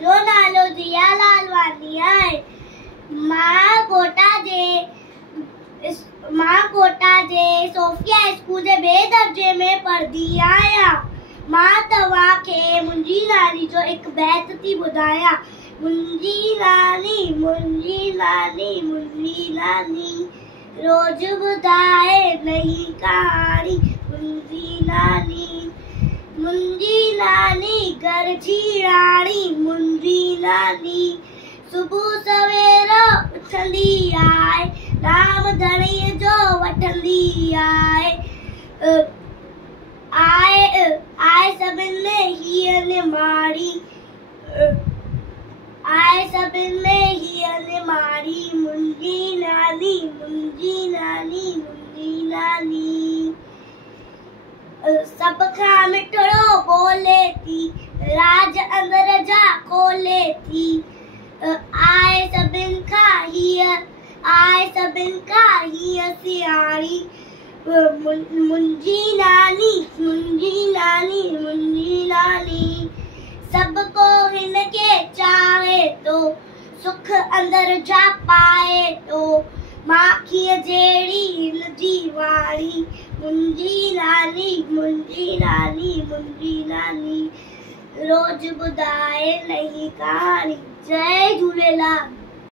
जो नालो दिया लालवानी आहे। मां कोटा जे सोफिया स्कूल जे ॿिए दर्जे में पढ़ंदी आहियां। मां तव्हांखे मुंहिंजी नानी जो हिकु बैत थी ॿुधायां। मुंहिंजी नानी रोज ॿुधाए नई कहाणी। मुंहिंजी नानी घर जी राणी। मुंहिंजी नानी सुबुह सवेर उथंदी आहे, नाम धणीअ जो वठंदी आहे। आए सभिनि में हीअ निमाड़ी। मुंहिंजी नानी सभ खां मिठड़ो ॿोले थी, राज अंदर जा खोले थी। आए सभिनि खां हीअ सियाणी। मुंहिंजी नानी सभ को हिनखे चाहे थो, सुख अंदर जा पाए थो। माखीअ जहिड़ी हिनजी वाणी। मुंहिंजी नानी रोज ॿुधाए नई कहाणी। जय झूलेलाल।